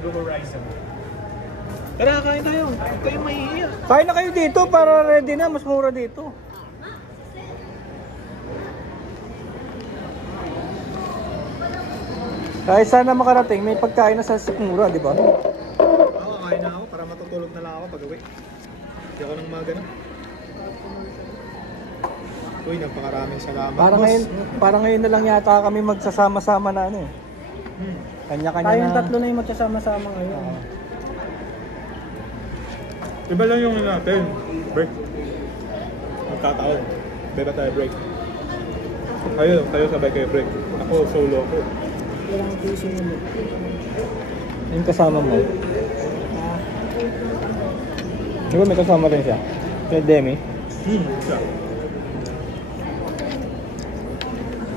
Blue Horizon. Tara, kain tayo. Huwag kayong mahihiya. Kain na kayo dito para ready na. Mas mura dito. Kahit sana makarating, may pagkain na sa sikmura, di ba? Oo, kain na ako para matutulog na lang ako pag-uwi. Hindi ako nang magano. Uy, napakaraming salamat. Parang ngayon na lang yata kami magsasama-sama na ano eh. Kanya-kanya na. Tayong tatlo na yung magsasama-sama ngayon. Iba lang yung natin. Break. Magkataon. Beba tayo break. Kayo sabay kayo break. Ako solo ako. Ilang piso mo. Yung kasama mo? Di ba may kasama rin siya? Kaya Demi? Siya.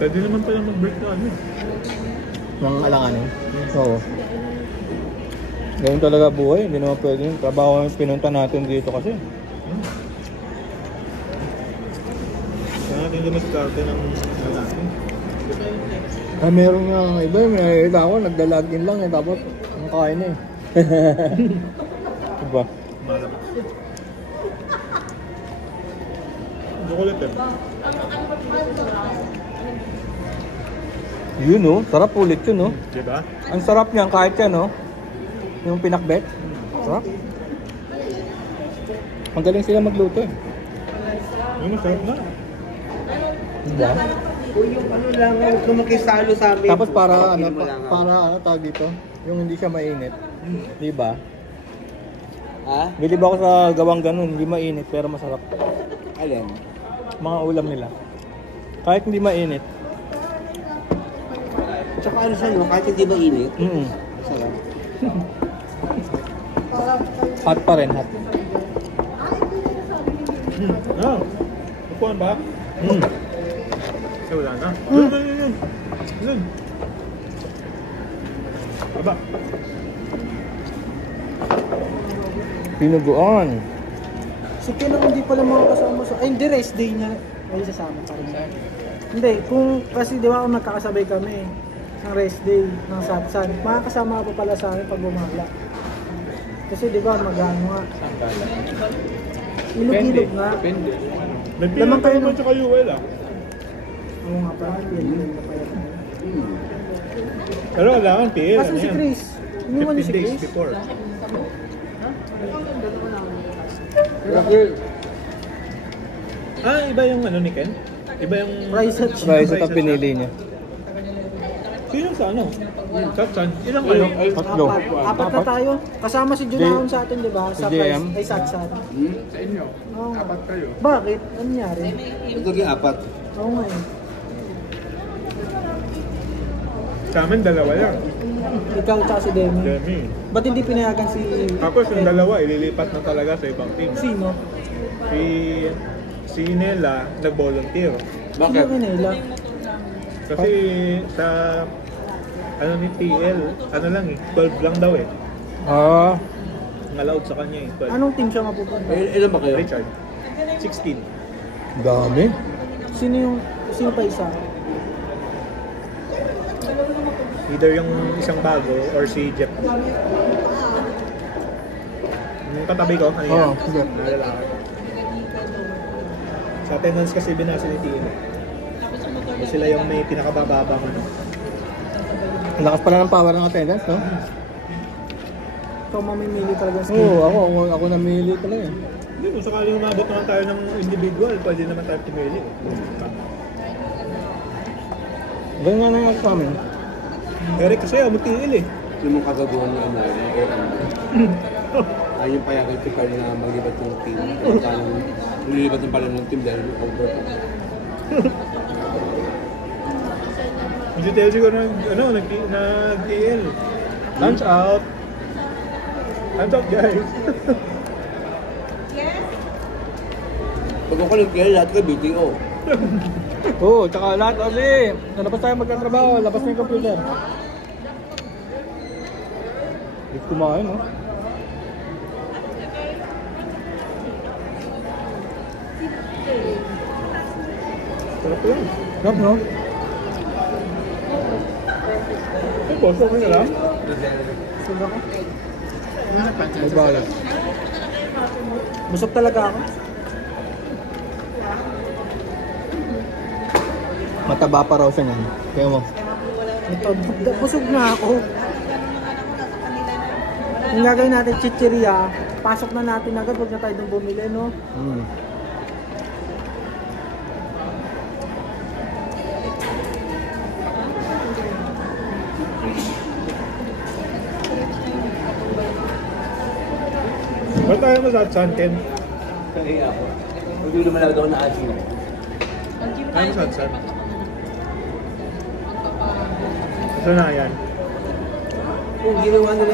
Pwede naman pala mag-break na ano. Mga alanganin? Oo. Ganyan talaga buhay, hindi naman pwede yung trabaho yung pinunta natin dito kasi. Kaya natin lumiskarte ng natin. Ay, meron nga iba, may nakikita ako, nagdalagin lang eh, tapos ang kain eh. Diba? Malabas. Chocolate eh. Yun oh, sarap ulit yun oh. Diba? Ang sarap niyan kahit yan oh. Yung pinakbet. Sarap. Magaling sila magluto eh. Yung masarap na. Diba? Yung ano lang, huwag ka makisalo sa amin. Tapos para ano, para tawag dito, yung hindi siya mainit. Di ba? Ha? Bilib ako sa gawang ganun, hindi mainit pero masarap. Alin? Mga ulam nila. Kahit hindi mainit. Tsaka ano siya, no? Kahit hindi mainit. Sarap. Hot pa rin, hot. Ah, upuan ba? Wala na. Yun. Baba. Pinuguan. So kailangan hindi pala mga kasama sa... Ay hindi, rest day niya. Ay sasama pa rin. Hindi, kung kasi di ba magkakasabay kami ng rest day ng Satsan, makakasama pa pala sa amin pag bumagla. Kasi di ba mag-ano nga. Ilog-ilog nga. Depende. May pinang kayo naman tsaka UL ah. Oo nga pala, PL na kaya. Pero kailangan PL. Kaso si Chris, iniwan niyo si 15 days Chris. before. Ah, iba yung ano ni Ken? Iba yung... Price at Price at ang pinili niya. Sino sa ano? Satsan? Ilang kayo? Tatlo. Apat na tayo. Kasama si Junahon sa atin, di ba? Sa Si JM? price ay Satsan. Sa inyo? Oo. Apat kayo? Bakit? Ano nangyari? Ito yung apat. Oo nga eh. Sa amin, dalawa lang. Ikaw tsaka si Demi. Demi. Ba't hindi pinayagan si... Tapos yung dalawa, ililipat na talaga sa ibang team. Sino? Si Nela, nag-volunteer. Sino Nela? Kasi sa ano ni TL, ano lang eh, 12 lang daw eh. Ah, Ang allowed sa kanya eh, 12. Anong team siya mapupunta? Ilan ba kayo? Richard? 16. dami. Sino pa isa? Either yung isang bago or si Jeff. Yung katabi ko, ano yan? Oo, sige. Mga lalaki. Sa attendance kasi binasa ni TL. So sila yung may pinakabababang ano. Ang lakas pala ng power ng attendance, no? Ikaw mamimili talaga sa Oo, ako namili talaga eh. Hindi, kung sakaling umabot naman tayo ng individual, pwede naman tayo pumili. Ganyan nga nangyari sa amin. Eric kasi ako mag-TL eh. Yung mong kagaguhan niya ano, ay yung payagan si Carl na mag-ibat yung team. Kaya nililibat ng pala ng team dahil over. Medyo TL siguro nag-TL. Lunch out. Lunch out guys. Pag ako nag-kaya, lahat ka BTO. Oo, tsaka lahat kasi. Nalabas tayo magkatrabaho, labas na yung computer. Hindi kumain, no? Sarap yun. Sarap, no? Tapos, okay na lang. Busog ako. Magbalat. Busog talaga ako. Mataba pa raw siya niyan. Kaya mo. Ito, busog na ako. Kung gagawin natin chichirya, pasok na natin agad, huwag na tayo doon bumili, no? Mm. Ba't tayo masatsan, Ken? Kaya ako. Hindi naman lang daw na asin. Tayo masatsan. Ito na yan. Kung ginawa nila